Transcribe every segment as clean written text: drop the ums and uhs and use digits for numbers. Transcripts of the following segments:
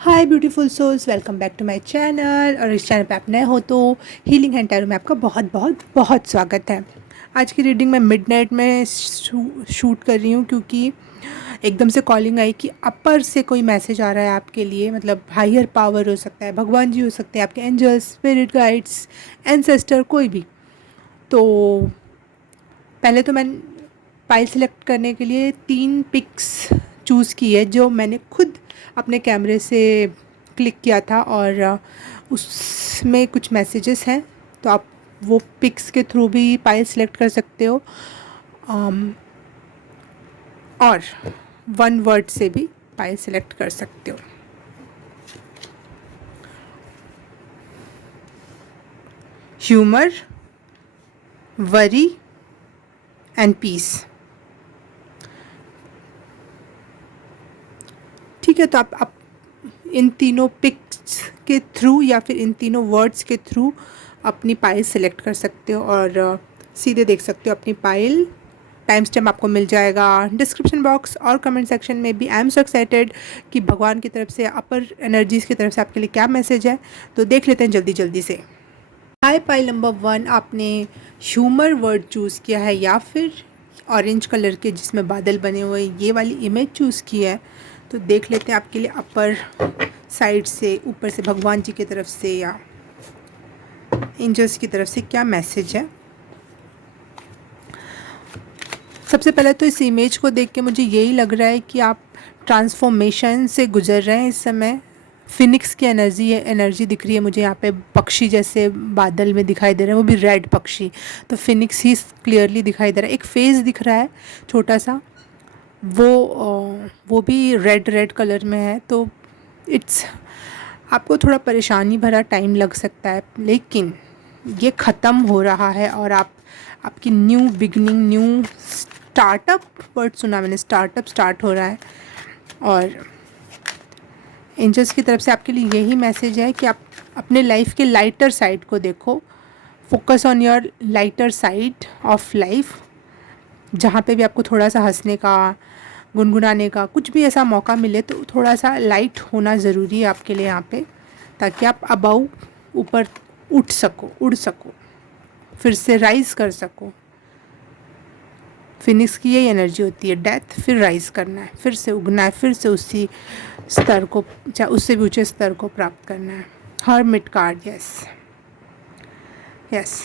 Hi beautiful souls, welcome back to my channel. और इस channel पे आप नए हो तो हीलिंग एंड टैरो में आपका बहुत बहुत बहुत स्वागत है। आज की रीडिंग मैं मिडनाइट में शूट कर रही हूँ क्योंकि एकदम से कॉलिंग आई कि अपर से कोई मैसेज आ रहा है आपके लिए। मतलब हायर पावर हो सकता है, भगवान जी हो सकते हैं, आपके एंजल्स, स्पिरिट गाइड्स, एंसेस्टर, कोई भी। तो पहले तो मैंने फाइल सेलेक्ट करने के लिए 3 पिक्स चूज़ की है जो मैंने खुद अपने कैमरे से क्लिक किया था। और उसमें कुछ मैसेजेस हैं, तो आप वो पिक्स के थ्रू भी फाइल सेलेक्ट कर सकते हो। अम, और 1 वर्ड से भी फाइल सेलेक्ट कर सकते हो। Humour, worry and peace. ठीक है, तो आप इन तीनों पिक्स के थ्रू या फिर इन तीनों वर्ड्स के थ्रू अपनी पाइल सेलेक्ट कर सकते हो और सीधे देख सकते हो अपनी पाइल। टाइम स्टैम्प आपको मिल जाएगा डिस्क्रिप्शन बॉक्स और कमेंट सेक्शन में भी। आई एम सो एक्साइटेड कि भगवान की तरफ से, अपर एनर्जीज़ की तरफ से आपके लिए क्या मैसेज है, तो देख लेते हैं जल्दी जल्दी से। हाय पाइल नंबर 1, आपने ह्यूमर वर्ड चूज़ किया है या फिर ऑरेंज कलर के जिसमें बादल बने हुए ये वाली इमेज चूज़ की है। तो देख लेते हैं आपके लिए अपर साइड से, ऊपर से भगवान जी की तरफ से या एंजल्स की तरफ से क्या मैसेज है। सबसे पहले तो इस इमेज को देख के मुझे यही लग रहा है कि आप ट्रांसफॉर्मेशन से गुजर रहे हैं इस समय। फिनिक्स की एनर्जी दिख रही है मुझे यहाँ पे। पक्षी जैसे बादल में दिखाई दे रहे हैं, वो भी रेड पक्षी। तो फिनिक्स ही क्लियरली दिखाई दे रहा है। एक फेस दिख रहा है छोटा सा, वो भी रेड रेड कलर में है। तो इट्स, आपको थोड़ा परेशानी भरा टाइम लग सकता है, लेकिन ये ख़त्म हो रहा है और आपकी new beginning, new startup word सुना मैंने, स्टार्टअप स्टार्ट हो रहा है। और एंजल्स की तरफ से आपके लिए यही मैसेज है कि आप अपने लाइफ के लाइटर साइड को देखो। Focus on your lighter side of life. जहाँ पे भी आपको थोड़ा सा हंसने का, गुनगुनाने का, कुछ भी ऐसा मौका मिले तो थोड़ा सा लाइट होना ज़रूरी है आपके लिए यहाँ पे, ताकि आप अबाउ, ऊपर उठ सको, उड़ सको, फिर से राइज़ कर सको। फिनिक्स की यही एनर्जी होती है, डेथ फिर राइज़ करना है, फिर से उगना है, फिर से उसी स्तर को, चाहे उससे भी ऊँचे स्तर को प्राप्त करना है। Hermit card, yes yes.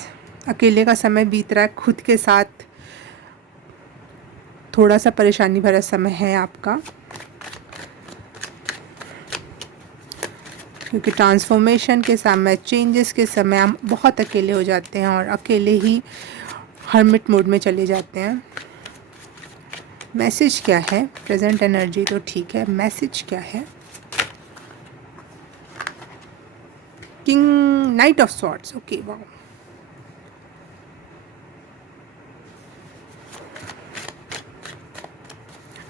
अकेले का समय बीत रहा है खुद के साथ, थोड़ा सा परेशानी भरा समय है आपका, क्योंकि ट्रांसफॉर्मेशन के समय, चेंजेस के समय हम बहुत अकेले हो जाते हैं और अकेले ही हर्मिट मोड में चले जाते हैं। मैसेज क्या है? प्रेजेंट एनर्जी तो ठीक है, मैसेज क्या है? King, night of swords, okay, wow.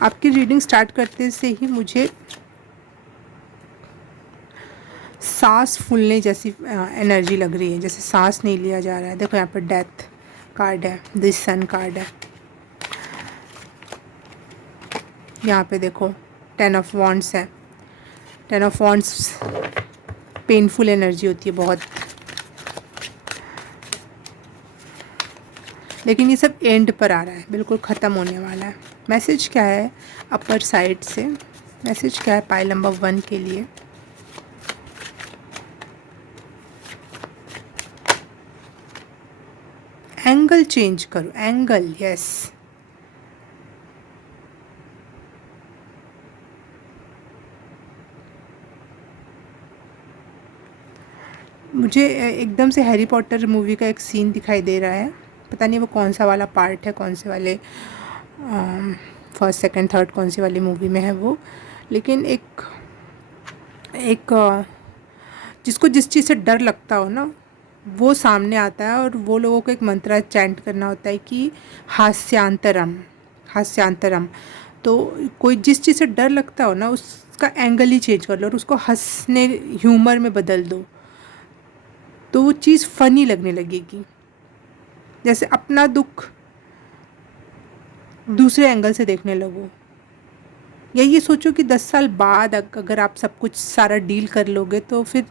आपकी रीडिंग स्टार्ट करते से ही मुझे सांस फूलने जैसी एनर्जी लग रही है, जैसे सांस नहीं लिया जा रहा है। देखो यहाँ पर डेथ कार्ड है, दिस सन कार्ड है। यहाँ पे देखो 10 ऑफ वॉन्ड्स है। 10 ऑफ वॉन्ड्स पेनफुल एनर्जी होती है बहुत, लेकिन ये सब एंड पर आ रहा है, बिल्कुल ख़त्म होने वाला है। मैसेज क्या है अपर साइड से? मैसेज क्या है पाइल नंबर 1 के लिए? एंगल चेंज करो, एंगल, यस। मुझे एकदम से हैरी पॉटर मूवी का एक सीन दिखाई दे रहा है। पता नहीं वो कौन सा वाला पार्ट है, कौन से वाले फर्स्ट सेकंड थर्ड कौन सी वाली मूवी में है वो। लेकिन एक एक जिसको जिस चीज़ से डर लगता हो ना, वो सामने आता है और वो लोगों को एक मंत्र चैंट करना होता है कि हास्यांतरम, हास्यांतरम। तो कोई जिस चीज़ से डर लगता हो ना, उसका एंगल ही चेंज कर लो और उसको हंसने, ह्यूमर में बदल दो, तो वो चीज़ फ़नी लगने लगेगी। जैसे अपना दुख दूसरे एंगल से देखने लगो, या ये सोचो कि 10 साल बाद अगर आप सब कुछ सारा डील कर लोगे तो फिर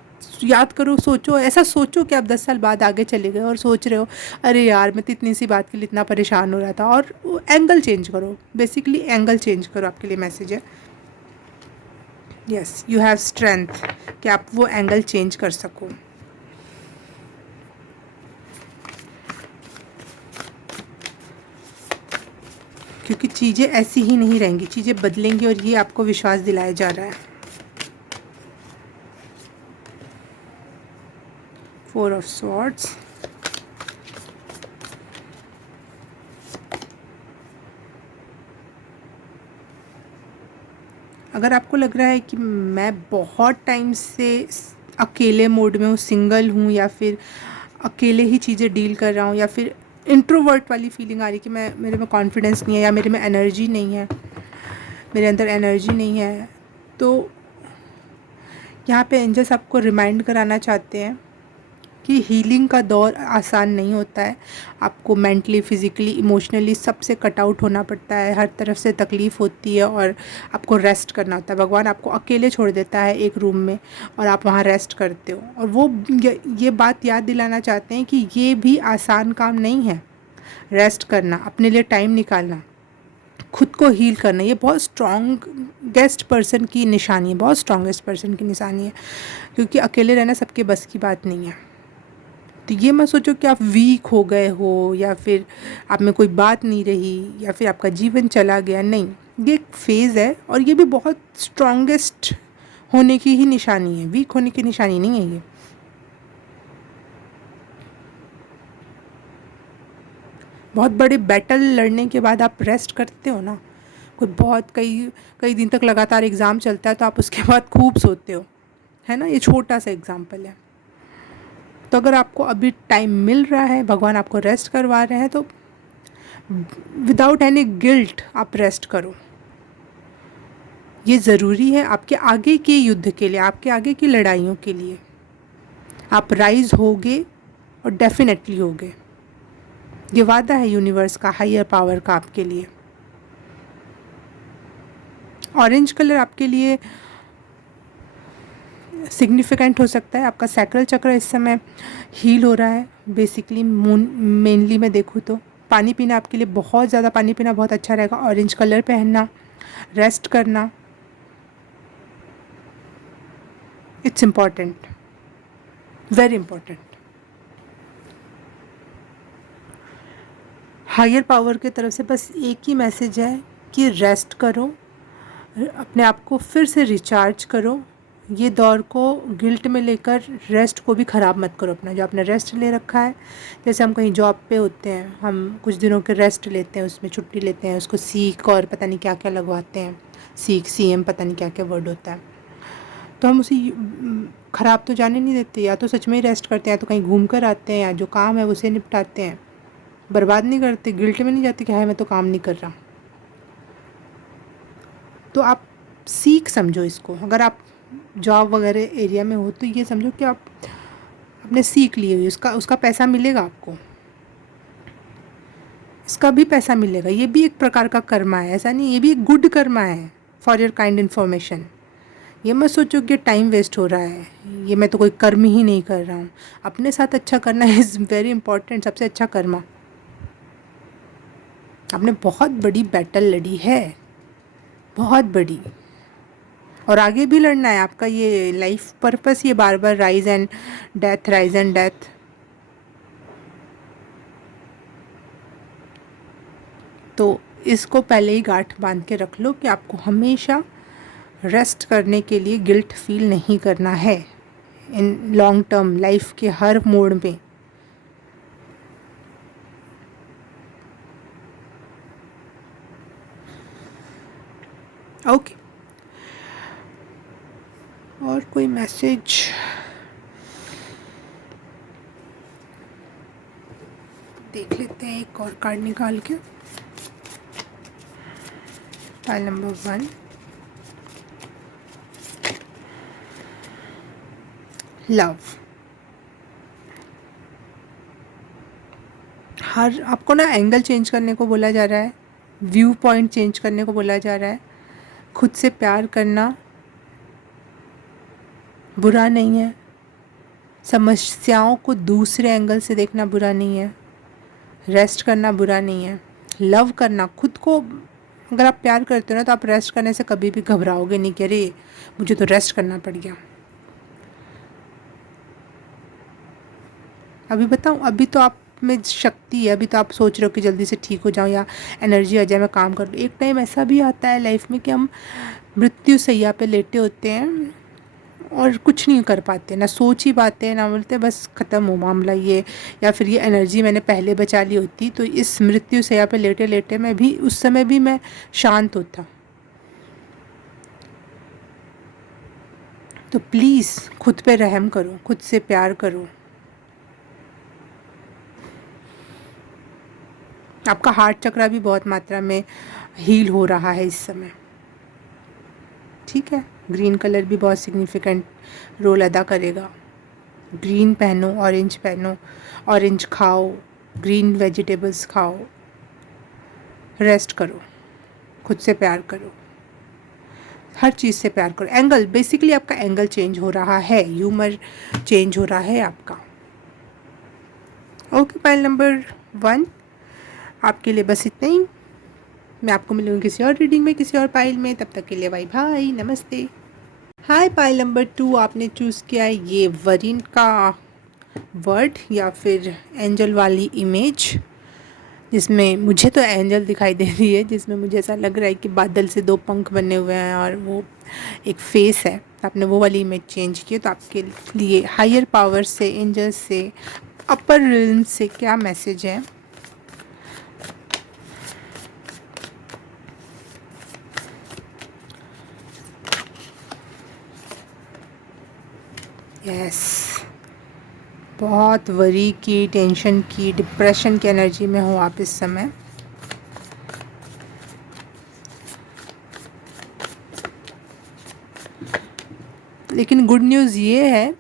याद करो, सोचो, ऐसा सोचो कि आप 10 साल बाद आगे चले गए और सोच रहे हो अरे यार मैं तो इतनी सी बात के लिए इतना परेशान हो रहा था। और एंगल चेंज करो, बेसिकली एंगल चेंज करो, आपके लिए मैसेज है। यस, यू हैव स्ट्रेंथ कि आप वो एंगल चेंज कर सको। क्योंकि चीज़ें ऐसी ही नहीं रहेंगी, चीज़ें बदलेंगी और ये आपको विश्वास दिलाया जा रहा है। 4 ऑफ स्वॉर्ड्स, अगर आपको लग रहा है कि मैं बहुत टाइम से अकेले मोड में हूँ, सिंगल हूँ, या फिर अकेले ही चीज़ें डील कर रहा हूँ, या फिर इंट्रोवर्ट वाली फीलिंग आ रही कि मैं, मेरे में कॉन्फिडेंस नहीं है, या मेरे में एनर्जी नहीं है, मेरे अंदर एनर्जी नहीं है, तो यहाँ पे एंजल्स आपको रिमाइंड कराना चाहते हैं कि हीलिंग का दौर आसान नहीं होता है। आपको मेंटली, फिज़िकली, इमोशनली सबसे कट आउट होना पड़ता है, हर तरफ से तकलीफ़ होती है और आपको रेस्ट करना होता है। भगवान आपको अकेले छोड़ देता है एक रूम में और आप वहाँ रेस्ट करते हो, और वो ये बात याद दिलाना चाहते हैं कि ये भी आसान काम नहीं है। रेस्ट करना, अपने लिए टाइम निकालना, खुद को हील करना, ये बहुत स्ट्रॉन्गेस्ट पर्सन की निशानी है, बहुत स्ट्रॉन्गेस्ट पर्सन की निशानी है, क्योंकि अकेले रहना सबके बस की बात नहीं है। तो ये मत सोचो कि आप वीक हो गए हो, या फिर आप में कोई बात नहीं रही, या फिर आपका जीवन चला गया। नहीं, ये एक फेज़ है और ये भी बहुत स्ट्रॉन्गेस्ट होने की ही निशानी है, वीक होने की निशानी नहीं है ये। बहुत बड़े बैटल लड़ने के बाद आप रेस्ट करते हो ना, कोई बहुत कई कई दिन तक लगातार एग्ज़ाम चलता है तो आप उसके बाद खूब सोते हो, है ना। ये छोटा सा एग्जाम्पल है। तो अगर आपको अभी टाइम मिल रहा है, भगवान आपको रेस्ट करवा रहे हैं, तो विदाउट एनी गिल्ट आप रेस्ट करो। ये ज़रूरी है आपके आगे के युद्ध के लिए, आपके आगे की लड़ाइयों के लिए। आप राइज होगे और डेफिनेटली होगे, ये वादा है यूनिवर्स का, हायर पावर का आपके लिए। ऑरेंज कलर आपके लिए सिग्निफिकेंट हो सकता है। आपका सैक्रल चक्र इस समय हील हो रहा है बेसिकली, मेनली मैं देखूँ तो। पानी पीना आपके लिए, बहुत ज़्यादा पानी पीना बहुत अच्छा रहेगा। ऑरेंज कलर पहनना, रेस्ट करना, it's important, very important. Higher power की तरफ से बस एक ही मैसेज है कि रेस्ट करो, अपने आप को फिर से रिचार्ज करो। ये दौर को गिल्ट में लेकर रेस्ट को भी ख़राब मत करो अपना, जो आपने रेस्ट ले रखा है। जैसे हम कहीं जॉब पे होते हैं, हम कुछ दिनों के रेस्ट लेते हैं, उसमें छुट्टी लेते हैं, उसको सीख और पता नहीं क्या क्या लगवाते हैं, सीख सीएम पता नहीं क्या क्या वर्ड होता है, तो हम उसे ख़राब तो जाने नहीं देते। या तो सच में ही रेस्ट करते हैं, या तो कहीं घूम कर आते हैं, या जो काम है उसे निपटाते हैं, बर्बाद नहीं करते, गिल्ट में नहीं जाते कि हाय मैं तो काम नहीं कर रहा। तो आप सीख समझो इसको। अगर आप जॉब वगैरह एरिया में हो तो ये समझो कि आप आपने सीख ली हुई, उसका पैसा मिलेगा आपको, इसका भी पैसा मिलेगा। ये भी एक प्रकार का कर्मा है, ऐसा नहीं, ये भी एक गुड कर्मा है। फॉर योर काइंड इन्फॉर्मेशन, ये मत सोचो कि टाइम वेस्ट हो रहा है, ये मैं तो कोई कर्म ही नहीं कर रहा हूँ। अपने साथ अच्छा करना इज़ वेरी इंपॉर्टेंट, सबसे अच्छा कर्मा। आपने बहुत बड़ी बैटल लड़ी है, बहुत बड़ी, और आगे भी लड़ना है। आपका ये लाइफ पर्पस, ये बार बार rise and death, rise and death, तो इसको पहले ही गांठ बांध के रख लो कि आपको हमेशा रेस्ट करने के लिए गिल्ट फील नहीं करना है इन लॉन्ग टर्म लाइफ के हर मोड़ में। ओके, और कोई मैसेज? देख लेते हैं एक और कार्ड निकाल के। Pile number 1, love. हर आपको ना एंगल चेंज करने को बोला जा रहा है, व्यू पॉइंट चेंज करने को बोला जा रहा है। खुद से प्यार करना बुरा नहीं है, समस्याओं को दूसरे एंगल से देखना बुरा नहीं है, रेस्ट करना बुरा नहीं है, लव करना खुद को। अगर आप प्यार करते हो ना तो आप रेस्ट करने से कभी भी घबराओगे नहीं कि अरे मुझे तो रेस्ट करना पड़ गया। अभी बताऊँ, अभी तो आप में शक्ति है, अभी तो आप सोच रहे हो कि जल्दी से ठीक हो जाऊँ या एनर्जी आ जाए, मैं काम कर लूँ। एक टाइम ऐसा भी आता है लाइफ में कि हम मृत्यु सैया पे लेटे होते हैं और कुछ नहीं कर पाते, ना सोच ही पाते हैं, ना बोलते बस ख़त्म हो मामला ये, या फिर ये एनर्जी मैंने पहले बचा ली होती तो इस मृत्यु सैया पे लेटे लेटे मैं भी उस समय भी मैं शांत होता। तो प्लीज़ खुद पे रहम करो, खुद से प्यार करो। आपका हार्ट चक्रा भी बहुत मात्रा में हील हो रहा है इस समय, ठीक है। ग्रीन कलर भी बहुत सिग्निफिकेंट रोल अदा करेगा। ग्रीन पहनो, ऑरेंज पहनो, ऑरेंज खाओ, ग्रीन वेजिटेबल्स खाओ, रेस्ट करो, खुद से प्यार करो, हर चीज़ से प्यार करो। एंगल, बेसिकली आपका एंगल चेंज हो रहा है, ह्यूमर चेंज हो रहा है आपका। ओके, पाइल नंबर 1 आपके लिए बस इतना ही। मैं आपको मिलूँगी किसी और रीडिंग में, किसी और पाइल में। तब तक के लिए बाय बाय, नमस्ते। हाय, पाइल नंबर 2 आपने चूज़ किया है ये वरीन का वर्ड या फिर एंजल वाली इमेज, जिसमें मुझे तो एंजल दिखाई दे रही है, जिसमें मुझे ऐसा लग रहा है कि बादल से 2 पंख बने हुए हैं और वो एक फेस है। आपने वो वाली इमेज चेंज की, तो आपके लिए हायर पावर से, एंजल्स से, अपर रिल्म से क्या मैसेज है? यस, बहुत वरी की, टेंशन की, डिप्रेशन की एनर्जी में हो आप इस समय। लेकिन गुड न्यूज़ ये है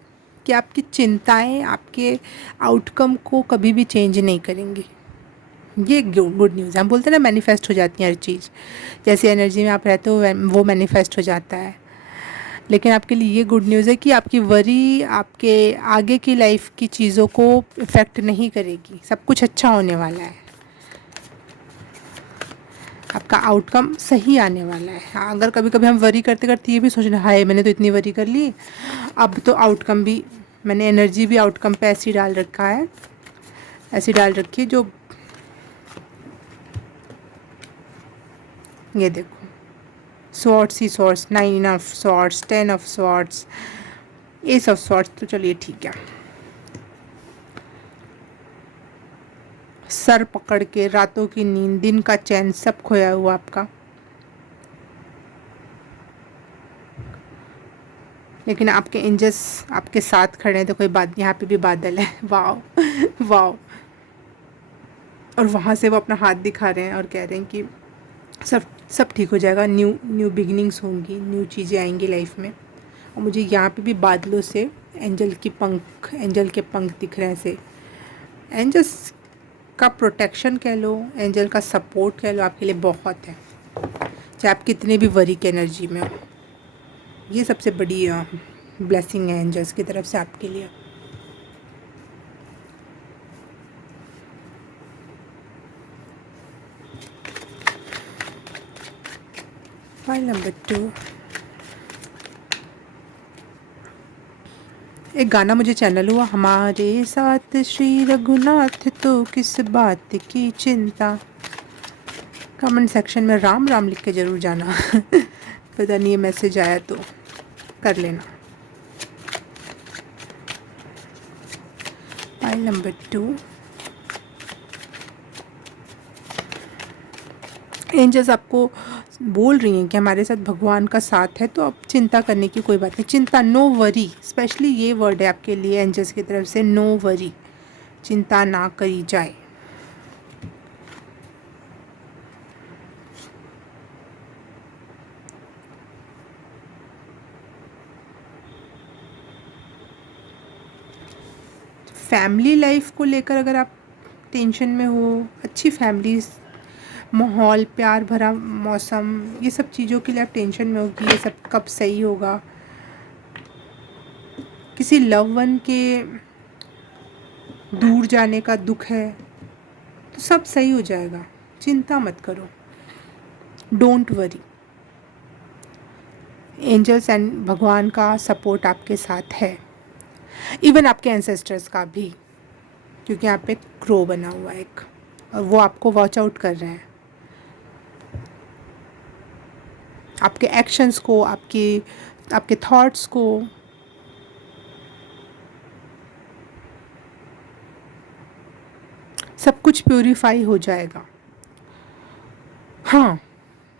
कि आपकी चिंताएं आपके आउटकम को कभी भी चेंज नहीं करेंगी। ये गुड न्यूज़ है। हम बोलते हैं ना, मैनिफेस्ट हो जाती है हर चीज़, जैसी एनर्जी में आप रहते हो वो मैनिफेस्ट हो जाता है। लेकिन आपके लिए ये गुड न्यूज़ है कि आपकी वरी आपके आगे की लाइफ की चीज़ों को इफ़ेक्ट नहीं करेगी। सब कुछ अच्छा होने वाला है, आपका आउटकम सही आने वाला है। हाँ, अगर कभी कभी हम वरी करते करते ये भी सोचना, हाय मैंने तो इतनी वरी कर ली, अब तो आउटकम भी, मैंने एनर्जी भी आउटकम पे ऐसी डाल रखा है, ऐसी डाल रखी है जो, ये देखो, swords he swords, 9 of swords, 10 of swords, S of swords. तो चलिए ठीक है, सर पकड़ के, रातों की नींद, दिन का चैन, सब खोया हुआ आपका। लेकिन आपके एंजल्स आपके साथ खड़े हैं, तो कोई बात, यहाँ पे भी बादल है, वाओ वाओ। और वहाँ से वो अपना हाथ दिखा रहे हैं और कह रहे हैं कि सब सब ठीक हो जाएगा, न्यू बिगिनिंग्स होंगी, न्यू चीज़ें आएंगी लाइफ में। और मुझे यहाँ पे भी बादलों से एंजल के पंख दिख रहे हैं ऐसे। एंजल्स का प्रोटेक्शन कह लो, एंजल का सपोर्ट कह लो, आपके लिए बहुत है, चाहे आप कितने भी वरी की एनर्जी में हो। ये सबसे बड़ी ब्लेसिंग है एंजल्स की तरफ से आपके लिए। फाइल नंबर 2, एक गाना मुझे चैनल हुआ, हमारे साथ श्री रघुनाथ तो किस बात की चिंता। कमेंट सेक्शन में राम राम लिख के ज़रूर जाना। पता नहीं ये मैसेज आया तो कर लेना। फाइल नंबर 2, एंजल्स आपको बोल रही हैं कि हमारे साथ भगवान का साथ है, तो अब चिंता करने की कोई बात नहीं। चिंता, नो वरी, स्पेशली ये वर्ड है आपके लिए एंजल्स की तरफ से, नो वरी, चिंता ना करी जाए। फैमिली लाइफ को लेकर अगर आप टेंशन में हो, अच्छी फैमिली माहौल, प्यार भरा मौसम, ये सब चीज़ों के लिए आप टेंशन में हो कि ये सब कब सही होगा। किसी लव वन के दूर जाने का दुख है, तो सब सही हो जाएगा, चिंता मत करो, डोंट वरी। एंजल्स एंड भगवान का सपोर्ट आपके साथ है, इवन आपके एंसेस्टर्स का भी, क्योंकि यहाँ पे क्रो बना हुआ है एक, और वो आपको वॉच आउट कर रहे हैं। आपके एक्शंस को, आपके थॉट्स को। सब कुछ प्यूरिफाई हो जाएगा। हाँ,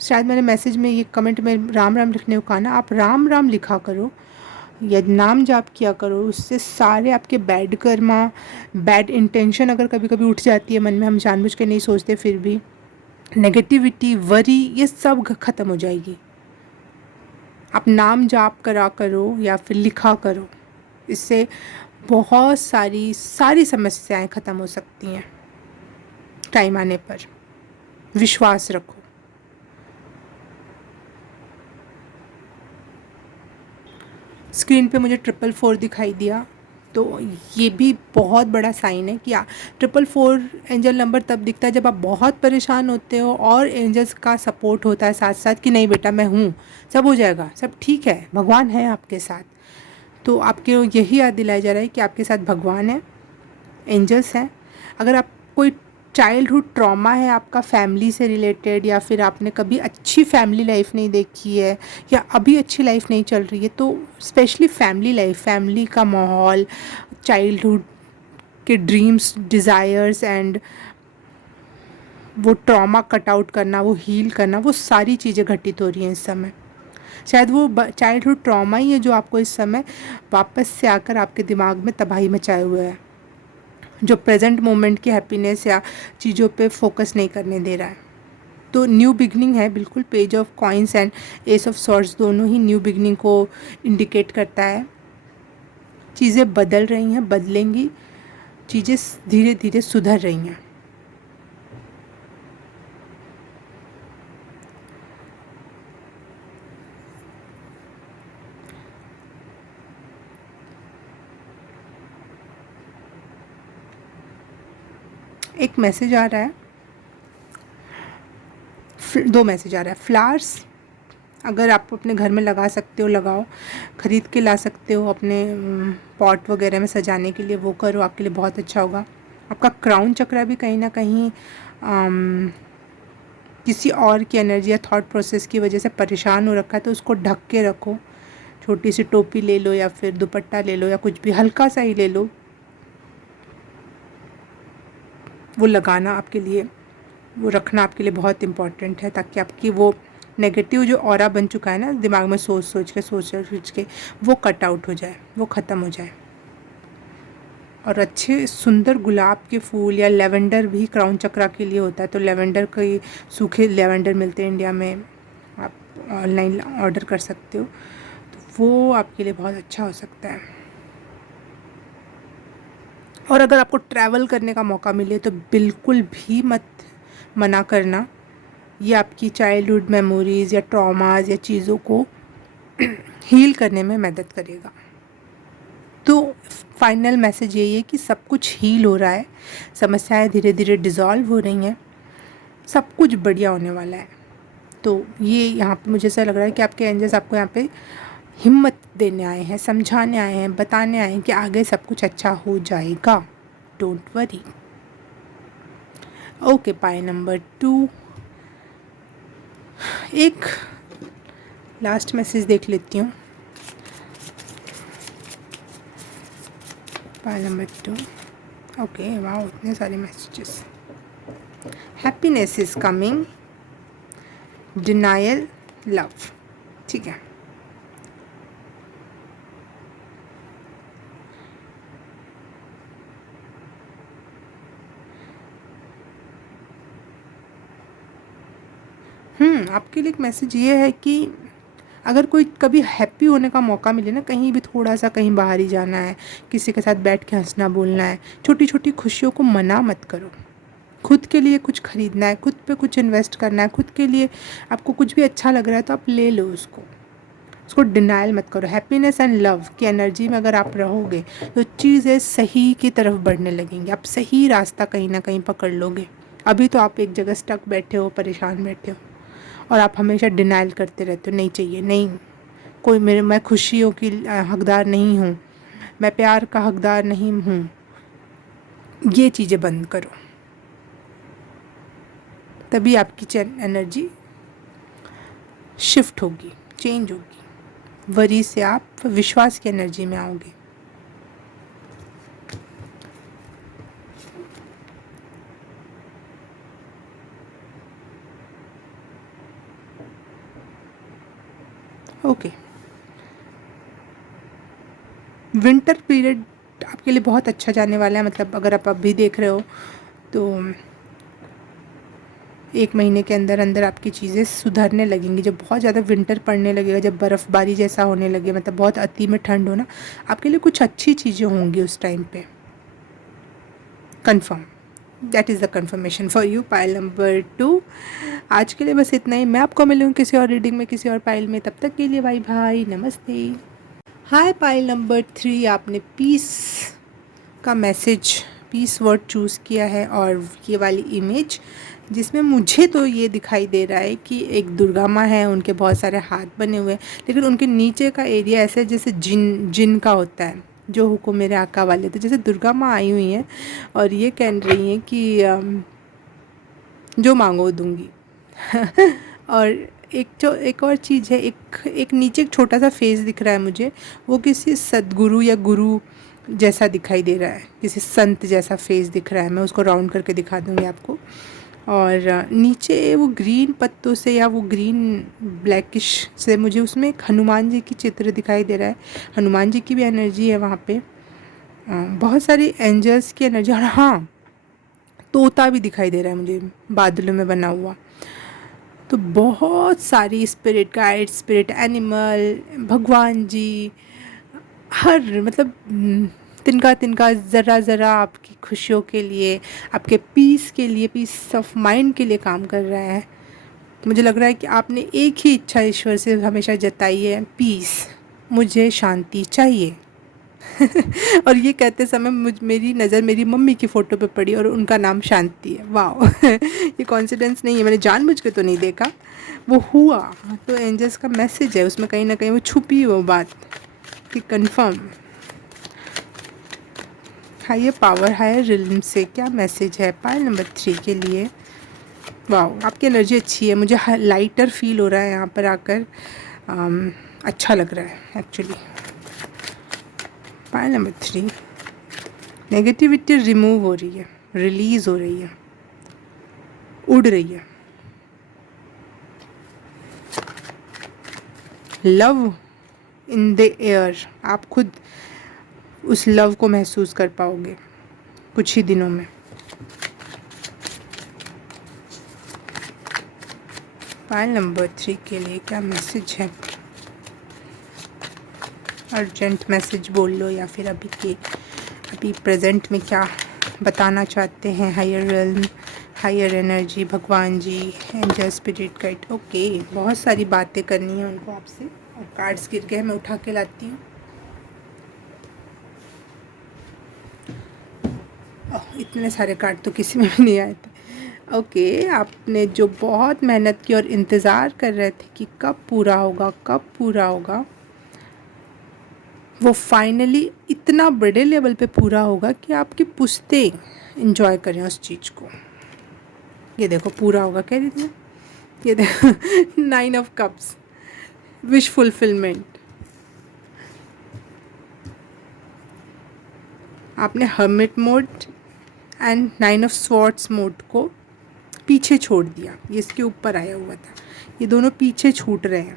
शायद मैंने मैसेज में ये कमेंट में राम राम लिखने को कहा ना, आप राम राम लिखा करो या नाम जाप किया करो, उससे सारे आपके बैड कर्मा, बैड इंटेंशन अगर कभी कभी उठ जाती है मन में, हम जानबूझ के नहीं सोचते फिर भी, नेगेटिविटी, वरी, ये सब ख़त्म हो जाएगी। आप नाम जाप करा करो या फिर लिखा करो, इससे बहुत सारी समस्याएं ख़त्म हो सकती हैं टाइम आने पर। विश्वास रखो। स्क्रीन पे मुझे 444 दिखाई दिया, तो ये भी बहुत बड़ा साइन है कि 444 एंजल नंबर तब दिखता है जब आप बहुत परेशान होते हो और एंजल्स का सपोर्ट होता है साथ साथ कि नहीं बेटा मैं हूँ, सब हो जाएगा, सब ठीक है, भगवान है आपके साथ। तो आपके यही याद दिलाया जा रहा है कि आपके साथ भगवान है, एंजल्स हैं। अगर आप कोई चाइल्डहुड ट्रॉमा है आपका फैमिली से रिलेटेड, या फिर आपने कभी अच्छी फैमिली लाइफ नहीं देखी है, या अभी अच्छी लाइफ नहीं चल रही है, तो स्पेशली फैमिली लाइफ, फैमिली का माहौल, चाइल्डहुड के ड्रीम्स, डिज़ायर्स एंड वो ट्रॉमा कट आउट करना, वो हील करना, वो सारी चीज़ें घटित हो रही हैं इस समय। शायद वो चाइल्डहुड ट्रॉमा ही है जो आपको इस समय वापस से आकर आपके दिमाग में तबाही मचाए हुए है, जो प्रेजेंट मोमेंट की हैप्पीनेस या चीज़ों पे फोकस नहीं करने दे रहा है। तो न्यू बिगनिंग है बिल्कुल। Page of coins and S of swords दोनों ही न्यू बिगनिंग को इंडिकेट करता है। चीज़ें बदल रही हैं, बदलेंगी, चीज़ें धीरे धीरे सुधर रही हैं। एक मैसेज आ रहा है, दो मैसेज आ रहा है। फ्लावर्स अगर आप अपने घर में लगा सकते हो लगाओ, ख़रीद के ला सकते हो अपने पॉट वगैरह में सजाने के लिए, वो करो, आपके लिए बहुत अच्छा होगा। आपका क्राउन चक्रा भी कहीं ना कहीं किसी और की एनर्जी या थॉट प्रोसेस की वजह से परेशान हो रखा है, तो उसको ढक के रखो। छोटी सी टोपी ले लो या फिर दुपट्टा ले लो या कुछ भी हल्का सा ही ले लो, वो लगाना आपके लिए, वो रखना आपके लिए बहुत इम्पॉर्टेंट है, ताकि आपकी वो नेगेटिव जो ऑरा बन चुका है ना दिमाग में सोच सोच के वो कट आउट हो जाए, वो ख़त्म हो जाए। और अच्छे सुंदर गुलाब के फूल या लेवेंडर भी क्राउन चक्रा के लिए होता है, तो लेवेंडर के सूखे लेवेंडर मिलते हैं इंडिया में, आप ऑनलाइन ऑर्डर कर सकते हो, तो वो आपके लिए बहुत अच्छा हो सकता है। और अगर आपको ट्रैवल करने का मौका मिले तो बिल्कुल भी मत मना करना, ये आपकी चाइल्डहुड मेमोरीज़ या ट्रॉमाज या चीज़ों को हील करने में मदद करेगा। तो फाइनल मैसेज यही है कि सब कुछ हील हो रहा है, समस्याएं धीरे धीरे डिज़ोल्व हो रही हैं, सब कुछ बढ़िया होने वाला है। तो ये यहाँ पे मुझे ऐसा लग रहा है कि आपके एंजल्स आपको यहाँ पे हिम्मत देने आए हैं, समझाने आए हैं, बताने आए हैं कि आगे सब कुछ अच्छा हो जाएगा, don't worry. Okay, pi number 2। एक लास्ट मैसेज देख लेती हूँ। पाई नंबर 2। ओके, वाह, इतने सारे messages. Happiness is coming, denial, love. ठीक है, आपके लिए एक मैसेज ये है कि अगर कोई कभी हैप्पी होने का मौका मिले ना, कहीं भी थोड़ा सा कहीं बाहर ही जाना है, किसी के साथ बैठ के हंसना बोलना है, छोटी छोटी खुशियों को मना मत करो, खुद के लिए कुछ ख़रीदना है, खुद पे कुछ इन्वेस्ट करना है, खुद के लिए आपको कुछ भी अच्छा लग रहा है तो आप ले लो उसको डिनाइल मत करो। हैप्पीनेस एंड लव की एनर्जी में अगर आप रहोगे तो चीज़ें सही की तरफ बढ़ने लगेंगी, आप सही रास्ता कहीं ना कहीं पकड़ लोगे। अभी तो आप एक जगह स्टक बैठे हो, परेशान बैठे हो और आप हमेशा डिनाइल करते रहते हो, नहीं चाहिए, नहीं, कोई मैं खुशियों की हकदार नहीं हूँ, मैं प्यार का हकदार नहीं हूँ। ये चीज़ें बंद करो, तभी आपकी एनर्जी शिफ्ट होगी, चेंज होगी। वरी से आप विश्वास की एनर्जी में आओगे। ओके, विंटर पीरियड आपके लिए बहुत अच्छा जाने वाला है। मतलब अगर आप अभी देख रहे हो तो 1 महीने के अंदर अंदर आपकी चीज़ें सुधरने लगेंगी। जब बहुत ज़्यादा विंटर पड़ने लगेगा, जब बर्फ़बारी जैसा होने लगे, मतलब बहुत अति में ठंड हो ना, आपके लिए कुछ अच्छी चीज़ें होंगी उस टाइम पे, confirm. That is the confirmation for you, pile number 2। आज के लिए बस इतना ही। मैं आपको मिलूँ किसी और रीडिंग में, किसी और पाइल में। तब तक के लिए बाय बाय, नमस्ते। हाय पाइल नंबर 3, आपने पीस का मैसेज, पीस वर्ड चूज़ किया है और ये वाली इमेज जिसमें मुझे तो ये दिखाई दे रहा है कि एक दुर्गा माँ है, उनके बहुत सारे हाथ बने हुए हैं, लेकिन उनके नीचे का एरिया ऐसे जैसे जिन का होता है, जो हुक्म मेरे आका वाले थे। जैसे दुर्गा माँ आई हुई हैं और ये कह रही हैं कि जो मांगो दूंगी। और एक और चीज़ है, एक नीचे एक छोटा सा फेस दिख रहा है मुझे, वो किसी सद्गुरु या गुरु जैसा दिखाई दे रहा है, किसी संत जैसा फेस दिख रहा है। मैं उसको राउंड करके दिखा दूँगी आपको। और नीचे वो ग्रीन पत्तों से या वो ग्रीन ब्लैकिश से मुझे उसमें एक हनुमान जी की चित्र दिखाई दे रहा है। हनुमान जी की भी एनर्जी है वहाँ पे, बहुत सारी एंजल्स की एनर्जी। और हाँ, तोता भी दिखाई दे रहा है मुझे बादलों में बना हुआ। तो बहुत सारी स्पिरिट गाइड, स्पिरिट एनिमल, भगवान जी, हर मतलब तिनका तिनका ज़रा ज़रा आपकी खुशियों के लिए, आपके पीस के लिए, पीस ऑफ माइंड के लिए काम कर रहा है। मुझे लग रहा है कि आपने एक ही इच्छा ईश्वर से हमेशा जताई है, पीस, मुझे शांति चाहिए। और ये कहते समय मेरी नज़र मेरी मम्मी की फ़ोटो पे पड़ी और उनका नाम शांति है। वाह! ये कॉन्सिडेंस नहीं है, मैंने जानबूझ के तो नहीं देखा, वो हुआ। तो एंजल्स का मैसेज है उसमें, कहीं ना कहीं वो छुपी वो बात कि confirm. Higher power, higher realm से क्या मैसेज है पाइल नंबर 3 के लिए? वाह, आपकी एनर्जी अच्छी है, मुझे लाइटर फील हो रहा है यहाँ पर आकर। अच्छा लग रहा है actually. Pile number 3, negativity remove हो रही है, रिलीज़ हो रही है, उड़ रही है। लव इन द एयर, आप खुद उस लव को महसूस कर पाओगे कुछ ही दिनों में। पाइल नंबर 3 के लिए क्या मैसेज है? अर्जेंट मैसेज बोल लो, या फिर अभी प्रेजेंट में क्या बताना चाहते हैं हायर रिल्म, हायर एनर्जी, भगवान जी, एंजल, स्पिरिट गाइड। ओके, बहुत सारी बातें करनी है उनको आपसे। और कार्ड्स गिर गए, मैं उठा के लाती हूँ। इतने सारे कार्ड तो किसी में भी नहीं आए थे। ओके, आपने जो बहुत मेहनत की और इंतज़ार कर रहे थे कि कब पूरा होगा, कब पूरा होगा, वो फाइनली इतना बड़े लेवल पे पूरा होगा कि आपकी पुश्तें इंजॉय करें उस चीज़ को। ये देखो पूरा होगा, कह रही थी। ये देखो 9 ऑफ कप्स, विश फुलफिलमेंट। आपने hermit mode and 9 of swords mode को पीछे छोड़ दिया, ये इसके ऊपर आया हुआ था। ये दोनों पीछे छूट रहे हैं,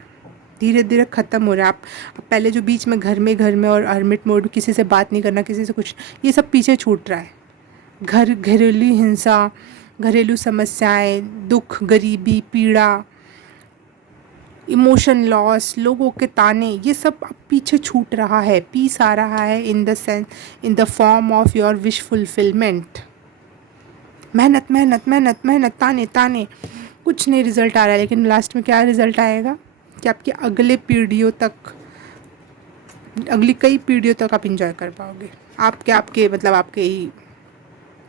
धीरे धीरे ख़त्म हो रहा है। आप पहले जो बीच में घर में और हर्मिट मोड, किसी से बात नहीं करना, किसी से कुछ, ये सब पीछे छूट रहा है। घरेलू हिंसा, घरेलू समस्याएं, दुख, गरीबी, पीड़ा, इमोशन लॉस, लोगों के ताने, ये सब अब पीछे छूट रहा है। पीस आ रहा है in the form of your wish fulfilment. मेहनत मेहनत मेहनत मेहनत, ताने ताने, कुछ नहीं रिज़ल्ट आ रहा है। लेकिन लास्ट में क्या रिज़ल्ट आएगा कि आपकी अगले पीढ़ियों तक, अगली कई पीढ़ियों तक आप इंजॉय कर पाओगे। आपके मतलब आपके ही,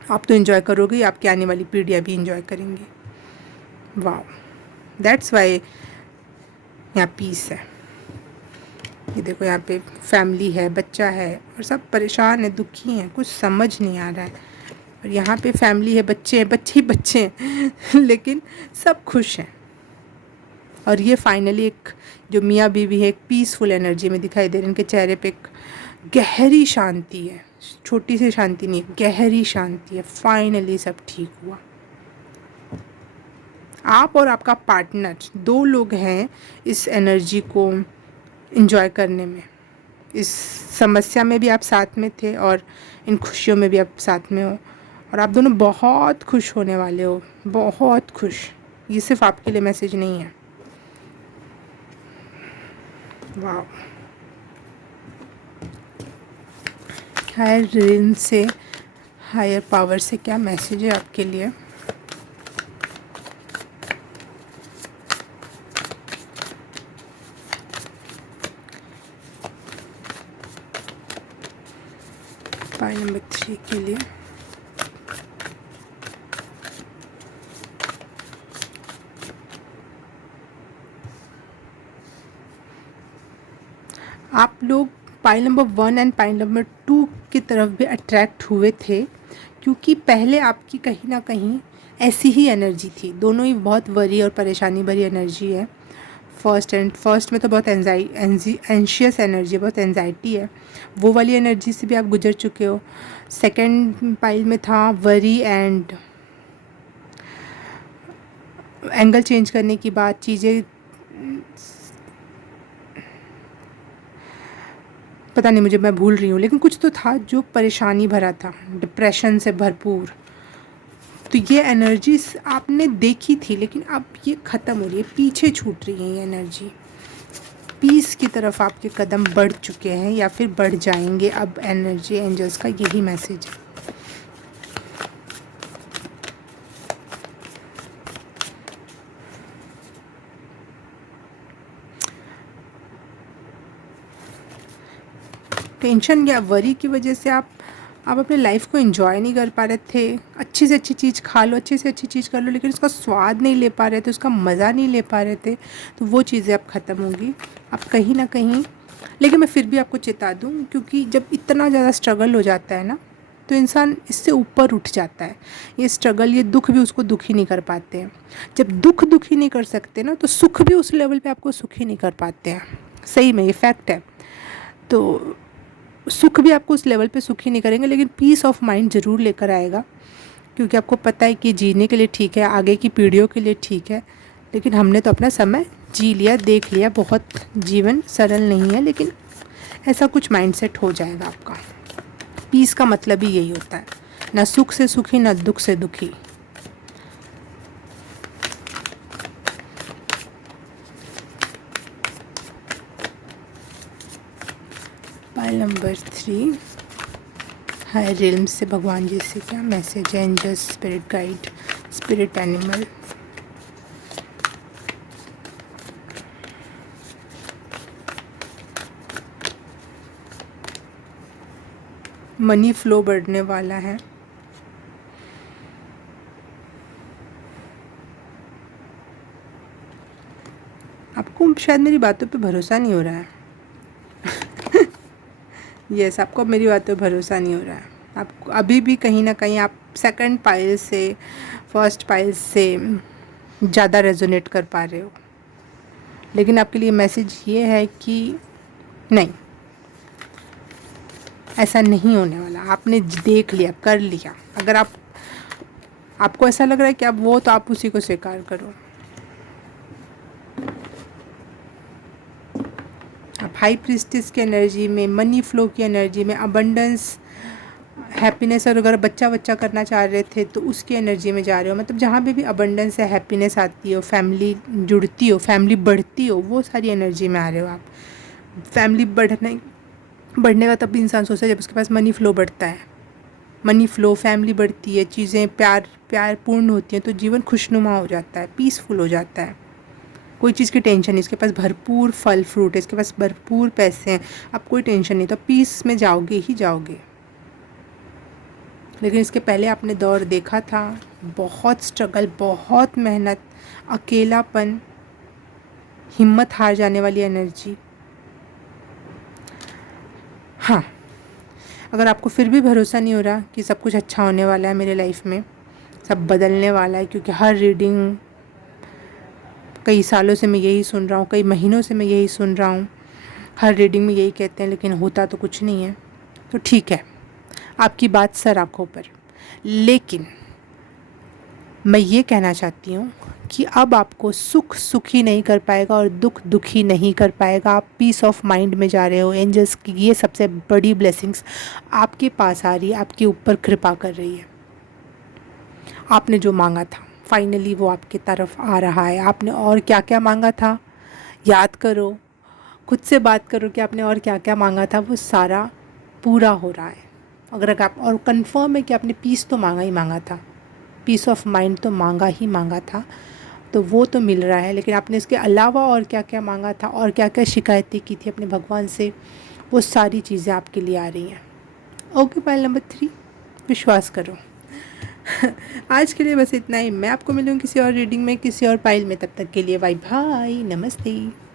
आप तो इंजॉय करोगे, आपकी आने वाली पीढ़ियाँ भी इंजॉय करेंगी। वाह, दैट्स वाई यहाँ पीस है। ये देखो यहाँ पे फैमिली है, बच्चा है और सब परेशान है, दुखी हैं, कुछ समझ नहीं आ रहा है। और यहाँ पे फैमिली है, बच्चे हैं, बच्चे ही बच्चे हैं लेकिन सब खुश हैं। और ये फाइनली एक जो मियाँ बीवी है, एक पीसफुल एनर्जी में दिखाई दे रहे हैं। इनके चेहरे पे एक गहरी शांति है, छोटी सी शांति नहीं, गहरी शांति है। फाइनली सब ठीक हुआ। आप और आपका पार्टनर, दो लोग हैं इस एनर्जी को एंजॉय करने में। इस समस्या में भी आप साथ में थे और इन खुशियों में भी आप साथ में हो, और आप दोनों बहुत खुश होने वाले हो, बहुत खुश। ये सिर्फ आपके लिए मैसेज नहीं है। वाह, हायर रिन से, हायर पावर से क्या मैसेज है आपके लिए? पाई नंबर 3 के लिए आप लोग pile number 1 and pile number 2 की तरफ भी अट्रैक्ट हुए थे, क्योंकि पहले आपकी कहीं ना कहीं ऐसी ही एनर्जी थी। दोनों ही बहुत वरी और परेशानी भरी एनर्जी है। फर्स्ट में तो बहुत एंशियस एनर्जी, बहुत एंजाइटी है, वो वाली एनर्जी से भी आप गुजर चुके हो। सेकंड पाइल में था वरी एंड एंगल चेंज करने की बात, चीज़ें पता नहीं, मुझे, मैं भूल रही हूँ, लेकिन कुछ तो था जो परेशानी भरा था, डिप्रेशन से भरपूर। तो ये एनर्जी आपने देखी थी, लेकिन अब ये ख़त्म हो रही है, पीछे छूट रही है ये एनर्जी। पीस की तरफ आपके कदम बढ़ चुके हैं या फिर बढ़ जाएंगे। अब एनर्जी एंजल्स का यही मैसेज है। टेंशन या वरी की वजह से आप अपने लाइफ को एंजॉय नहीं कर पा रहे थे। अच्छी से अच्छी चीज़ खा लो, अच्छी से अच्छी चीज़ कर लो, लेकिन उसका स्वाद नहीं ले पा रहे थे, उसका मज़ा नहीं ले पा रहे थे। तो वो चीज़ें अब ख़त्म होंगी। अब कहीं ना कहीं, लेकिन मैं फिर भी आपको चेता दूँ, क्योंकि जब इतना ज़्यादा स्ट्रगल हो जाता है ना, तो इंसान इससे ऊपर उठ जाता है। ये स्ट्रगल, ये दुख भी उसको दुखी नहीं कर पाते हैं। जब दुख दुखी नहीं कर सकते ना, तो सुख भी उस लेवल पे आपको सुखी नहीं कर पाते हैं। सही में ये फैक्ट है। तो सुख भी आपको उस लेवल पे सुखी नहीं करेंगे, लेकिन पीस ऑफ माइंड ज़रूर लेकर आएगा, क्योंकि आपको पता है कि जीने के लिए ठीक है, आगे की पीढ़ियों के लिए ठीक है। लेकिन हमने तो अपना समय जी लिया, देख लिया। बहुत जीवन सरल नहीं है, लेकिन ऐसा कुछ माइंडसेट हो जाएगा आपका। पीस का मतलब ही यही होता है, ना सुख से सुखी, ना दुख से दुखी। पाइल नंबर 3, हायर रिल्म से भगवान जी से क्या मैसेज है? Angels, spirit guide, spirit animal. Money flow बढ़ने वाला है। आपको शायद मेरी बातों पे भरोसा नहीं हो रहा है। यस, आपको मेरी बातों पे भरोसा नहीं हो रहा है। आपको अभी भी कहीं ना कहीं आप सेकंड पाइल से फर्स्ट पाइल से ज़्यादा रेजोनेट कर पा रहे हो। लेकिन आपके लिए मैसेज ये है कि नहीं, ऐसा नहीं होने वाला। आपने देख लिया, कर लिया। अगर आपको ऐसा लग रहा है कि आप वो, तो आप उसी को स्वीकार करो। आप हाई प्रिस्टिस की एनर्जी में, मनी फ्लो की एनर्जी में, अबंडेंस, हैप्पीनेस, और अगर बच्चा करना चाह रहे थे तो उसकी एनर्जी में जा रहे हो। मतलब जहाँ पे भी अबंडेंस है, हैप्पीनेस आती हो, फैमिली जुड़ती हो, फैमिली बढ़ती हो, वो सारी एनर्जी में आ रहे हो आप। फैमिली बढ़ने का तब भी इंसान सोचता है जब उसके पास मनी फ्लो बढ़ता है। मनी फ्लो, फैमिली बढ़ती है, चीज़ें प्यार पूर्ण होती हैं, तो जीवन खुशनुमा हो जाता है, पीसफुल हो जाता है। कोई चीज़ की टेंशन नहीं, इसके पास भरपूर फल फ्रूट है, इसके पास भरपूर पैसे हैं, अब कोई टेंशन नहीं, तो पीस में जाओगे ही जाओगे। लेकिन इसके पहले आपने दौर देखा था, बहुत स्ट्रगल, बहुत मेहनत, अकेलापन, हिम्मत हार जाने वाली एनर्जी। हाँ, अगर आपको फिर भी भरोसा नहीं हो रहा कि सब कुछ अच्छा होने वाला है मेरे लाइफ में, सब बदलने वाला है, क्योंकि हर रीडिंग कई सालों से मैं यही सुन रहा हूँ, कई महीनों से मैं यही सुन रहा हूँ, हर रीडिंग में यही कहते हैं, लेकिन होता तो कुछ नहीं है, तो ठीक है, आपकी बात सर आँखों पर। लेकिन मैं ये कहना चाहती हूँ कि अब आपको सुख सुखी नहीं कर पाएगा और दुख दुखी नहीं कर पाएगा। आप पीस ऑफ माइंड में जा रहे हो। एंजल्स की ये सबसे बड़ी ब्लेसिंग्स आपके पास आ रही है, आपके ऊपर कृपा कर रही है। आपने जो मांगा था फाइनली वो आपकी तरफ आ रहा है। आपने और क्या क्या मांगा था याद करो, खुद से बात करो कि आपने और क्या क्या मांगा था, वो सारा पूरा हो रहा है। अगर आप और कंफर्म है कि आपने पीस तो मांगा ही मांगा था, पीस ऑफ माइंड तो मांगा ही मांगा था, तो वो तो मिल रहा है। लेकिन आपने इसके अलावा और क्या क्या मांगा था और क्या क्या शिकायतें की थी अपने भगवान से, वो सारी चीज़ें आपके लिए आ रही हैं। ओके, पाइल नंबर 3, विश्वास करो। आज के लिए बस इतना ही। मैं आपको मिलूँगी किसी और रीडिंग में, किसी और पाइल में। तब तक के लिए बाय बाय, नमस्ते।